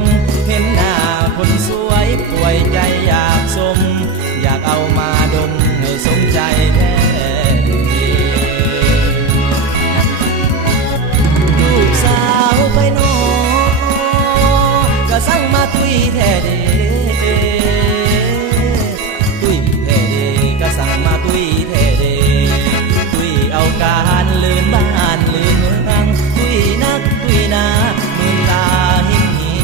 มเห็นหน้าคนสวยป่วยใจอยากสมอยากเอามาดมให้สมใจแท้ลูกสาวไปนอก็สั่งมาตุยแท้เดตุยแท้เดก็สั่งมาตุยแท้เดตุยเอาการลืมบ้านลืมเมืองตุยนักตุยนามือตาหินหี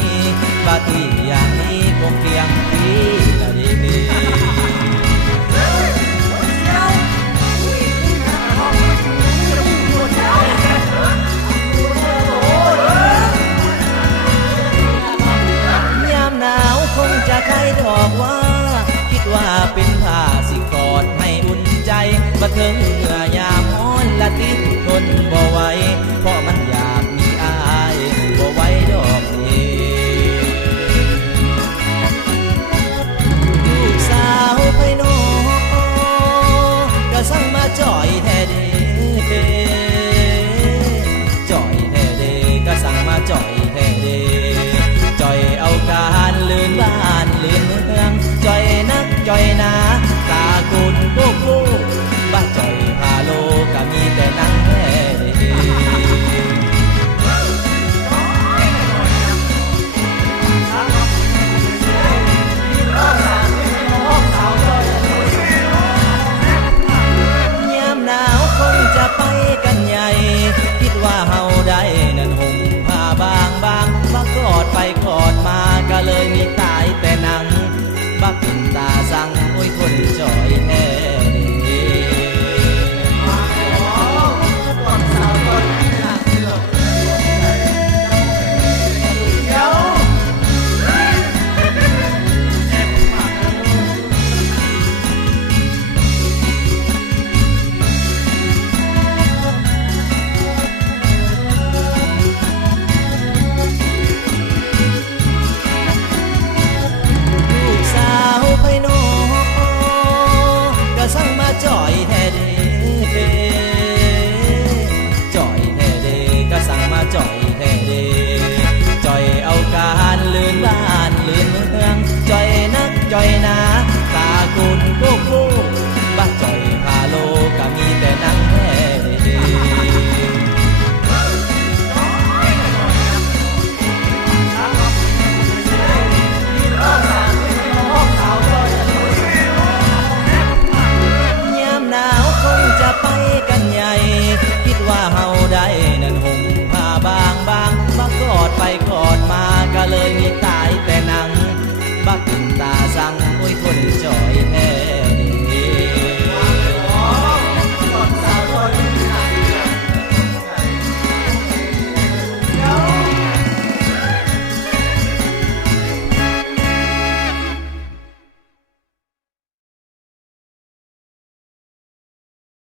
ว่าตุยอย่างนี้คงเพียงปีละเดคงจะใครดอกว่าคิดว่าเป็นผ้าสิกอดให้อุ่นใจบ่ถึงเมื่อยามฮ้อนละติดทนบ่ไหวเพราะมันอยากมีอายบ่ไหวดอกเอลูกสาวไปนอก็สั่งมาจ่อยแท้เดจ่อยแท้เดก็สั่งมาจ่อยแท้เดจ่อยเอาการลืมบ้านลืมเมืองจ่อยนักจ่อยนาตากุนโกโก้บ้าจ่อยพาโลก็มีแต่นั่งแท้ยามหนาวคงจะไปกันใหญ่คิดว่าเฮาได้นั่นห่มผ้าบางมากอดไปกอดมาก็เลยมีตายแต่หนังบักเป็น